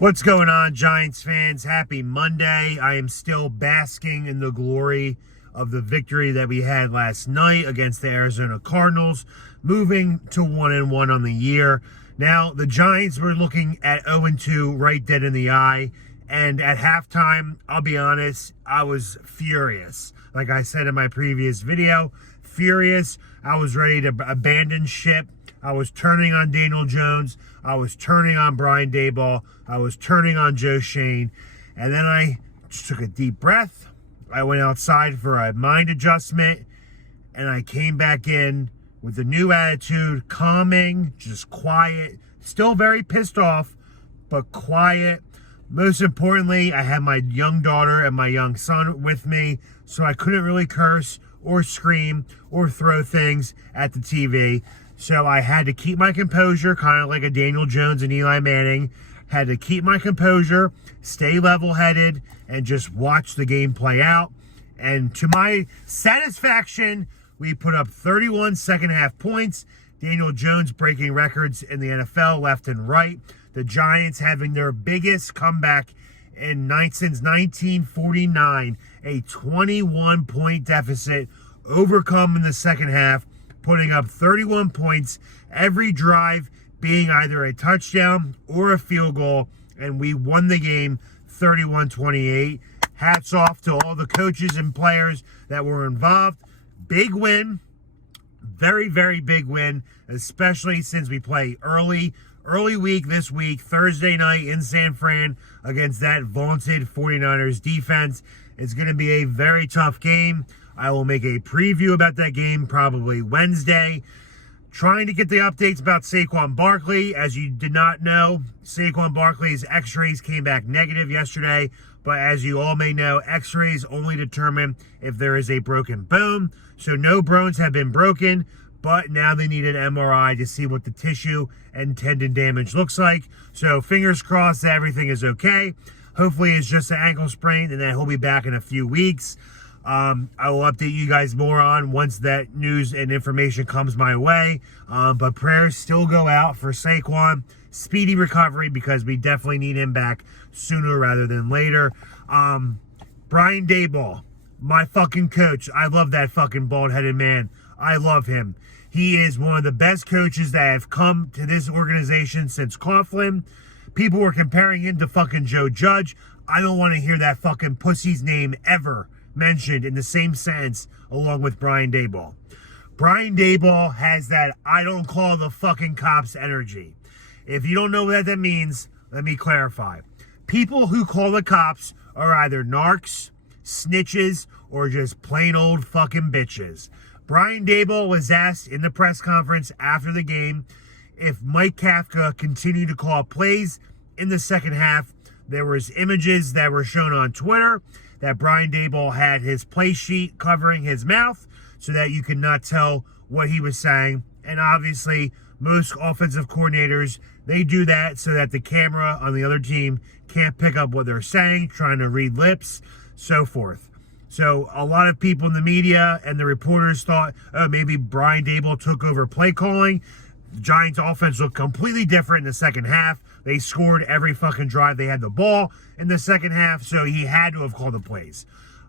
What's going on, Giants fans? Happy Monday. I am still basking in the glory of the victory that we had last night against the Arizona Cardinals, moving to 1-1 on the year. Now, the Giants were looking at 0-2 right dead in the eye, and at halftime, I'll be honest, I was furious. Like I said in my previous video, furious. I was ready to abandon ship. I was turning on Daniel Jones. I was turning on Brian Daboll. I was turning on Joe Shane. And then I just took a deep breath. I went outside for a mind adjustment. And I came back in with a new attitude, calming, just quiet. Still very pissed off, but quiet. Most importantly, I had my young daughter and my young son with me, so I couldn't really curse or scream or throw things at the TV. So I had to keep my composure, kind of like a Daniel Jones and Eli Manning. Had to keep my composure, stay level-headed, and just watch the game play out. And to my satisfaction, we put up 31 second-half points. Daniel Jones breaking records in the NFL left and right. The Giants having their biggest comeback since 1949. A 21-point deficit overcome in the second half, putting up 31 points, every drive being either a touchdown or a field goal, and we won the game 31-28. Hats off to all the coaches and players that were involved. Big win, very, very big win, especially since we play early week this week, Thursday night in San Fran against that vaunted 49ers defense. It's going to be a very tough game. I will make a preview about that game probably Wednesday. Trying to get the updates about Saquon Barkley. As you did not know, Saquon Barkley's x-rays came back negative yesterday. But as you all may know, x-rays only determine if there is a broken bone. So no bones have been broken, but now they need an MRI to see what the tissue and tendon damage looks like. So fingers crossed that everything is okay. Hopefully it's just an ankle sprain and that he'll be back in a few weeks. I will update you guys more on once that news and information comes my way. But prayers still go out for Saquon. Speedy recovery, because we definitely need him back sooner rather than later. Brian Daboll, my fucking coach. I love that fucking bald-headed man. I love him. He is one of the best coaches that have come to this organization since Coughlin. People were comparing him to fucking Joe Judge. I don't want to hear that fucking pussy's name ever mentioned in the same sentence along with Brian Daboll. Brian Daboll has that I don't call the fucking cops energy. If you don't know what that means, let me clarify. People who call the cops are either narcs, snitches, or just plain old fucking bitches. Brian Daboll was asked in the press conference after the game if Mike Kafka continued to call plays in the second half. There was images that were shown on Twitter that Brian Daboll had his play sheet covering his mouth so that you could not tell what he was saying. And obviously, most offensive coordinators, they do that so that the camera on the other team can't pick up what they're saying, trying to read lips, so forth. So a lot of people in the media and the reporters thought, oh, maybe Brian Daboll took over play calling. The Giants offense looked completely different in the second half. They scored every fucking drive they had the ball in the second half, so he had to have called the plays.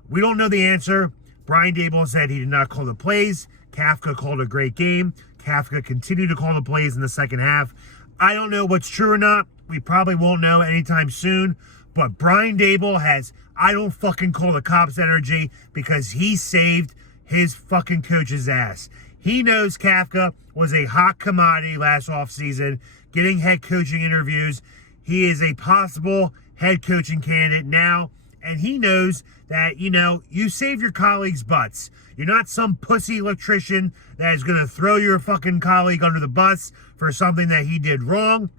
We don't know the answer. Brian Daboll said he did not call the plays. Kafka called a great game. Kafka continued to call the plays in the second half. I don't know what's true or not. We probably won't know anytime soon. But Brian Daboll has I don't fucking call the cops energy because he saved his fucking coach's ass. He knows Kafka was a hot commodity last offseason, getting head coaching interviews. He is a possible head coaching candidate now, and he knows that, you save your colleagues' butts. You're not some pussy electrician that is going to throw your fucking colleague under the bus for something that he did wrong.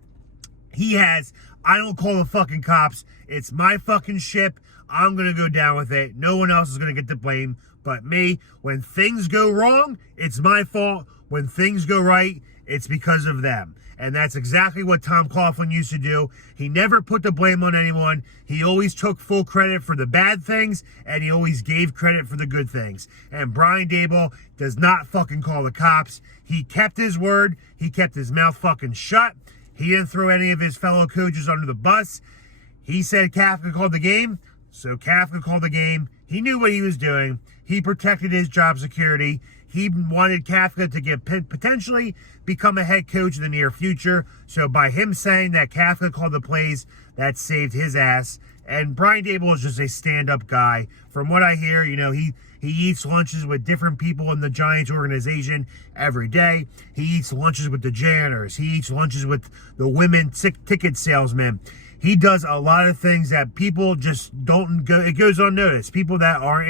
He has, I don't call the fucking cops. It's my fucking ship. I'm going to go down with it. No one else is going to get the blame but me. When things go wrong, it's my fault. When things go right, it's because of them. And that's exactly what Tom Coughlin used to do. He never put the blame on anyone. He always took full credit for the bad things, and he always gave credit for the good things. And Brian Daboll does not fucking call the cops. He kept his word. He kept his mouth fucking shut. He didn't throw any of his fellow coaches under the bus. He said Kafka called the game, so Kafka called the game. He knew what he was doing. He protected his job security. He wanted Kafka to get potentially become a head coach in the near future. So by him saying that Kafka called the plays, that saved his ass. And Brian Daboll is just a stand-up guy. From what I hear, he eats lunches with different people in the Giants organization every day. He eats lunches with the janitors. He eats lunches with the women ticket salesmen. He does a lot of things that people just don't go. It goes unnoticed. People that are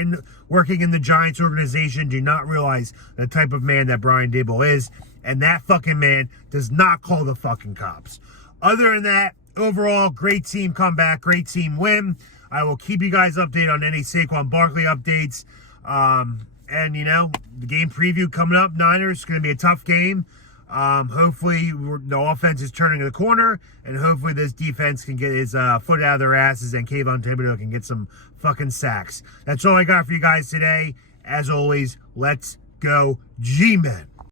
working in the Giants organization do not realize the type of man that Brian Daboll is. And that fucking man does not call the fucking cops. Other than that, overall, great team comeback, great team win. I will keep you guys updated on any Saquon Barkley updates. And the game preview coming up, Niners, it's going to be a tough game. Hopefully the offense is turning the corner, and hopefully this defense can get his foot out of their asses, and Kayvon Thibodeau can get some fucking sacks. That's all I got for you guys today. As always, let's go G-Men.